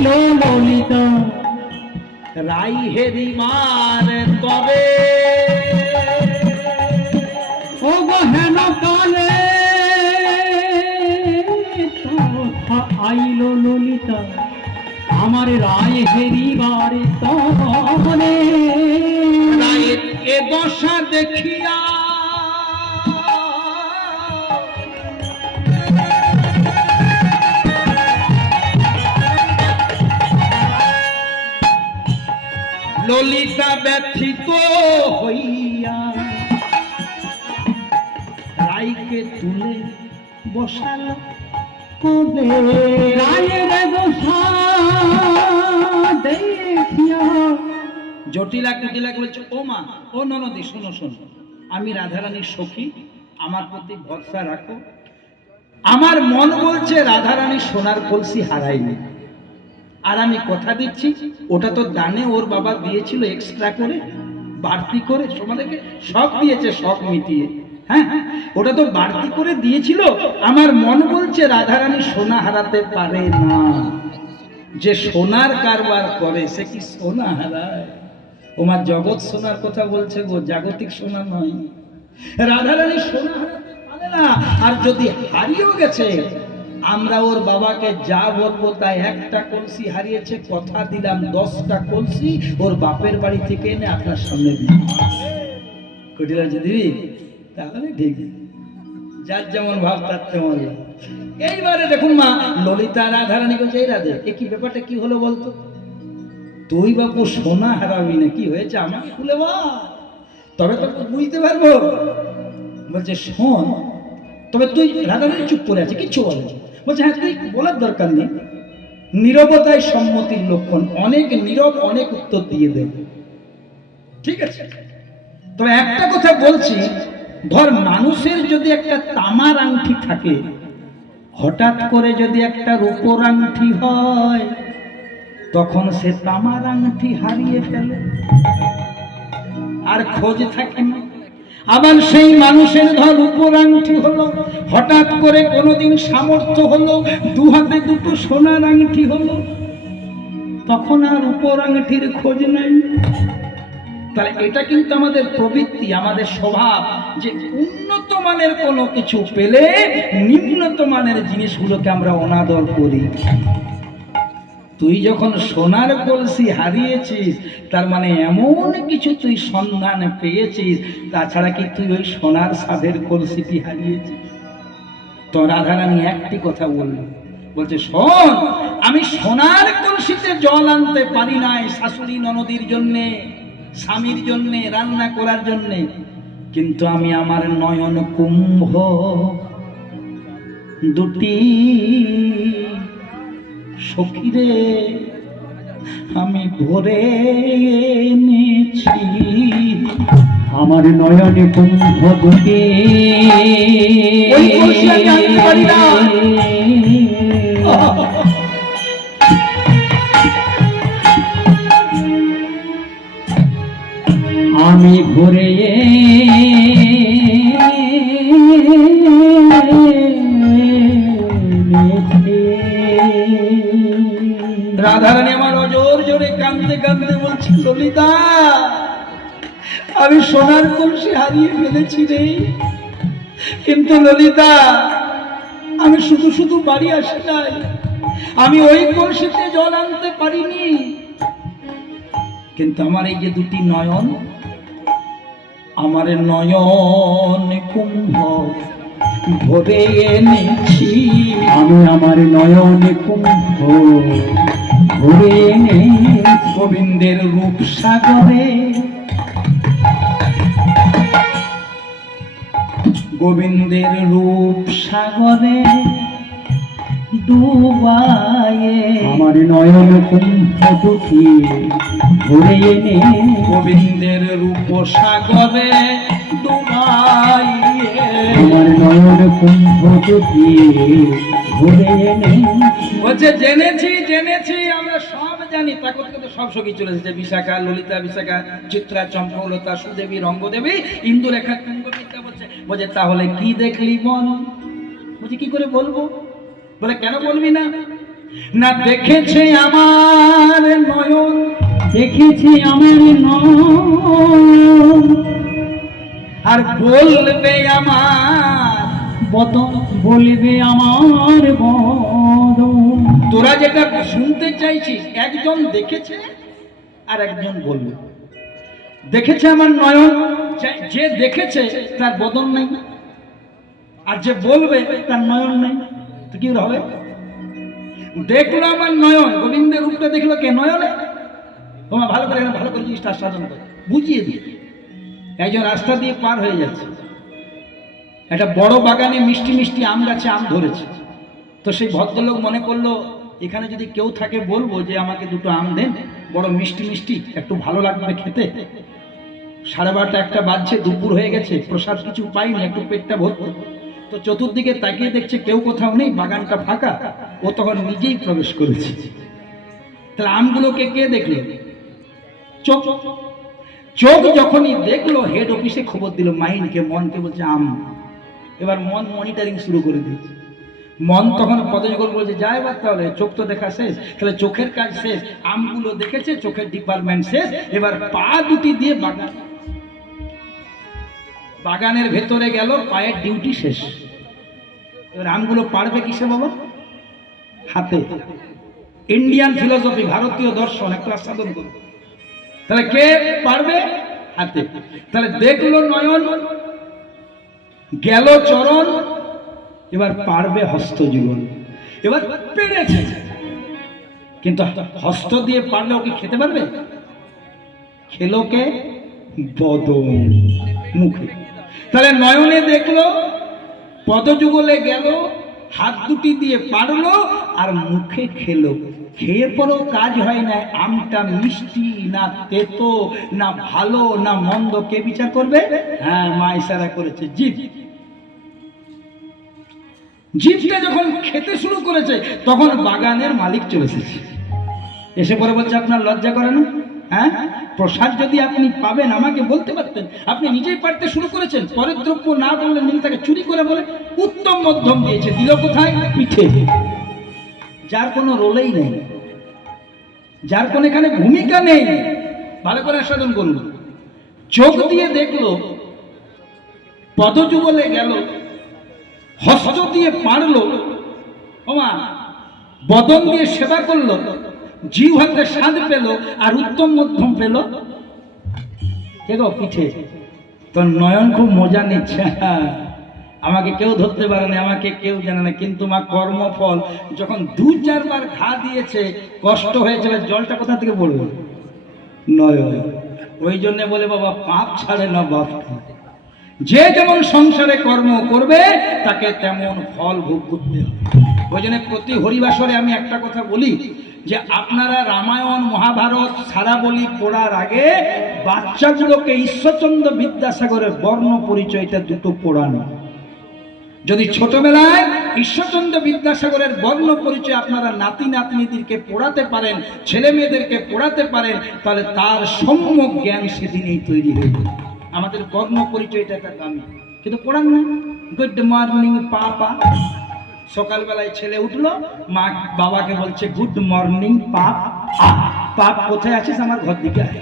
আইল ললিতা রাই হেরিবার তবে ও গহেন কালে আইল ললিতা আমার রায় হেরিবার তবে রায়ের এ দশা দেখিয়া ললিতা ব্যথিত হইয়া রায়কে তুলে বসাল কোলে রায়ের দশা দেখিয়া জটিলা কুটিলাকে বলছে ও মা ও ননদি শোনো শোনো আমি রাধারানীর সখী আমার প্রতি ভরসা রাখো আমার মন বলছে রাধারানী সোনার কলসি হারায়নি আর আমি কথা দিচ্ছি ওটা তো দানে ওর বাবা দিয়েছিল এক্সট্রা করে বাড়তি করে সোমাদেরকে সব দিয়েছে সব মিটিয়ে হ্যাঁ ওটা তো বাড়তি করে দিয়েছিল আমার মন বলছে রাধারানী সোনা হারাতে পারে না যে সোনার কারবার করে সে কি সোনা হারায় ওমার জগৎ সোনার কথা বলছে গো জাগতিক সোনা নয় রাধারানী সোনা হারাতে পারে না আর যদি হারিয়েও গেছে আমরা ওর বাবাকে যা বলবো তাই একটা কলসি হারিয়েছে কথা দিলাম 10টা কলসি ওর বাপের বাড়ি থেকে এনে আপনার সামনে দিই কটিলা যদি তাহলে ঠিক যার যেমন ভাব তার তেমন এইবারে দেখুন মা ললিতা রাধারানী বলছে এই রাধে এ কি ব্যাপারটা কি হলো বলতো তুই বাপু সোনা হারাবি না কি হয়েছে আমাকে খুলে বল তবে তো বুঝতে পারবো বলছে শোন তবে তুই রাধারানী চুপ করে আছে কিচ্ছু বলে বলছে হ্যাঁ তুই বলার দরকার নেই নীরবতায় সম্মতির লক্ষণ অনেক নীরব অনেক উত্তর দিয়ে দেবে ঠিক আছে তবে একটা কথা বলছি ধর মানুষের যদি একটা তামার আংটি থাকে হঠাৎ করে যদি একটা রূপোর আংটি হয় তখন সে তামার আংটি হারিয়ে ফেলে আর খোঁজ থাকে না আবার সেই মানুষের ধর রূপোর আংটি হলো হঠাৎ করে কোনোদিন সামর্থ্য হলো দু হাতে দুটো সোনার আংটি হলো তখন আর রূপোর আংটির খোঁজ নাই তাহলে এটা কিন্তু আমাদের প্রবৃত্তি আমাদের স্বভাব যে উন্নত মানের কোনো কিছু পেলে নিম্নত মানের জিনিসগুলোকে আমরা অনাদর করি তুই যখন সোনার কলসি হারিয়েছিস তার মানে এমন কিছু তুই সন্ধান পেয়েছিস তাছাড়া কি তুই ওই সোনার সাধের কলসিটি হারিয়েছিস তো রাধারানী একটি কথা বলছে শোন আমি সোনার কলসিতে জল আনতে পারি নাই শাশুড়ি ননদির জন্যে স্বামীর জন্যে রান্না করার জন্যে কিন্তু আমি আমার নয়ন কুম্ভ দুটি সখীরে আমি ভরে এনেছি আমার নয়নে কুম্ভ দুটি আমি ভরে রাধারানী আমার অজোর জোরে কাঁদতে কাঁদতে বলছি ললিতা আমি সোনার কলসি হারিয়ে ফেলেছি রে কিন্তু ললিতা আমি শুধু শুধু বাড়ি আসি নাই আমি ওই কলসিতে জল আনতে পারিনি কিন্তু আমার এই যে দুটি নয়ন আমার নয়ন কুম্ভ ভরে এনেছি আমি আমার নয়ন কুম্ভ ভরে এনে গোবিন্দের রূপ সাগরে গোবিন্দের রূপ সাগরে ডুবায়ে আমার নয়ন কুম্ভ দুটি ভরে এনে গোবিন্দের রূপ সাগরে ডুবায়ে আমার নয়ন কুম্ভ দুটি ভরে এনে বলছে জেনেছি আমরা সব জানি তা করতে করতে সব সখী চলে এসেছে বিশাখা ললিতা বিশাখা চিত্রা চম্পলতা সুদেবী রঙ্গদেবী ইন্দুরেখা কুঙ্গবিদ্যা বলছে তাহলে কি দেখলি মন বলছে কি করে বলবো বলে কেন বলবি না না দেখেছে আমার নয়ন, দেখেছে আমার নয়ন, আর বলবে আমার বদন, বলবে আমার বদন। তোরা যেটা শুনতে চাইছিস, একজন দেখেছে আর একজন বলবে। দেখেছে আমার নয়ন, যে দেখেছে তার বদন নেই, আর যে বলবে তার নয়ন নেই, তো কি হবে? দেখলো আমার নয়ন, গোবিন্দের রূপটা দেখলো কে? নয়নে। তোমার ভালো করে জিনিসটা সাধন করে বুঝিয়ে দিই। একজন রাস্তা দিয়ে পার হয়ে যাচ্ছে, একটা বড় বাগানে মিষ্টি মিষ্টি আম গাছে আম ধরেছে। তো সেই ভদ্রলোক মনে করলো এখানে যদি কেউ থাকে বলবো যে আমাকে দুটো আম দেন, বড় মিষ্টি মিষ্টি, একটু ভালো লাগবে খেতে। 12:30 একটা বাজছে, দুপুর হয়ে গেছে, প্রসাদ কিছু পাইনি, একটু পেটটা ভর্তি। তো চতুর্দিকে তাকিয়ে দেখছে কেউ কোথাও নেই, বাগানটা ফাঁকা। ও তখন নিজেই প্রবেশ করেছে। তাহলে আমগুলোকে কে দেখলো? চোখ। চোখ যখনই দেখলো, হেড অফিসে খবর দিল মাইন্ডকে, মনকে, বলছে আম। এবার মন মনিটরিং শুরু করে দিয়েছে। মন তখন পদযুগল বলছে যা এবার, তাহলে চোখ তো দেখা শেষ, তাহলে চোখের কাজ শেষ, আমগুলো দেখেছে, চোখের ডিপার্টমেন্ট শেষ, এবার পা দুটি দিয়ে বাগানের ভেতরে গেল, পায়ের ডিউটি শেষ। এবার আমগুলো পারবে কিসে বাবা? হাতে। ইন্ডিয়ান ফিলোসফি, ভারতীয় দর্শন, একটা সাধন করবে। তাহলে কে পারবে? হাতে। তাহলে দেখলো নয়ন, গেল চরণ, এবার পারবে হস্ত জীবন। এবার পেরেছে, কিন্তু হস্ত দিয়ে পারলে ওকে খেতে পারবে? খেলো কে? বদন, মুখে। তাহলে নয়নে দেখলো, পদযুগলে গেল, হাত দুটি দিয়ে পারলো, আর মুখে খেলো। খেয়ে পরেও কাজ হয় না, আমটা মিষ্টি না তেতো না ভালো না মন্দ, কে বিচার করবে? হ্যাঁ, মা ইশারা করেছে, জিভ। জিভটা যখন খেতে শুরু করেছে, তখন বাগানের মালিক চলে এসেছে। এসে পরে বলছে আপনার লজ্জা করে না? হ্যাঁ, প্রসাদ যদি আপনি পাবেন আমাকে বলতে পারতেন, আপনি নিজেই পারতে শুরু করেছেন। পরের দ্রব্য না বললে নীল তাকে চুরি করে বলে। উত্তম মধ্যম দিয়েছে, দিল কোথায়? পিঠে। যার কোনো রোলেই নেই, যার কোনো এখানে ভূমিকা নেই। ভালো করে সাধন করল। চোখ দিয়ে দেখলো, পদযুগলে গেল, হস্ত দিয়ে পারলো, ওমা বদন দিয়ে সেবা করলো, জিভ হাতে স্বাদ পেল, আর উত্তম মধ্যম পেল কে গো? পিঠে। তো নয়ন খুব মজা নিচ্ছে, আমাকে কেউ ধরতে পারে না, আমাকে কেউ জানে না, কিন্তু মা কর্মফল যখন 2-4 বার ঘা দিয়েছে, কষ্ট হয়েছে, জলটা কোথা থেকে পড়বে? নয়ন। ওই জন্য বলে বাবা, পাপ ছাড়ে না বাপ। যে যেমন সংসারে কর্ম করবে, তাকে তেমন ফল ভোগ করতে হবে। ওই জন্য প্রতি হরিবাসরে আমি একটা কথা বলি, যে আপনারা রামায়ণ মহাভারত সারা বলি পড়ার আগে বাচ্চাগুলোকে ঈশ্বরচন্দ্র বিদ্যাসাগরের বর্ণ পরিচয়টা দুটো পড়ানো। যদি ছোটবেলায় ঈশ্বরচন্দ্র বিদ্যাসাগরের বর্ণ পরিচয় আপনারা নাতি নাতনিদেরকে পড়াতে পারেন, ছেলে মেয়েদেরকে পড়াতে পারেন, তাহলে তার সম্যক জ্ঞান সেদিনেই তৈরি হয়ে যাবে। আমাদের বর্ণ পরিচয়টা একটা দামি, কিন্তু পড়ান না। গুড মর্নিং পাপা। সকালবেলায় ছেলে উঠলো, মা বাবাকে বলছে গুড মর্নিং পাপ। পাপ কোথায় আছিস? আমার ঘর দিকে আয়।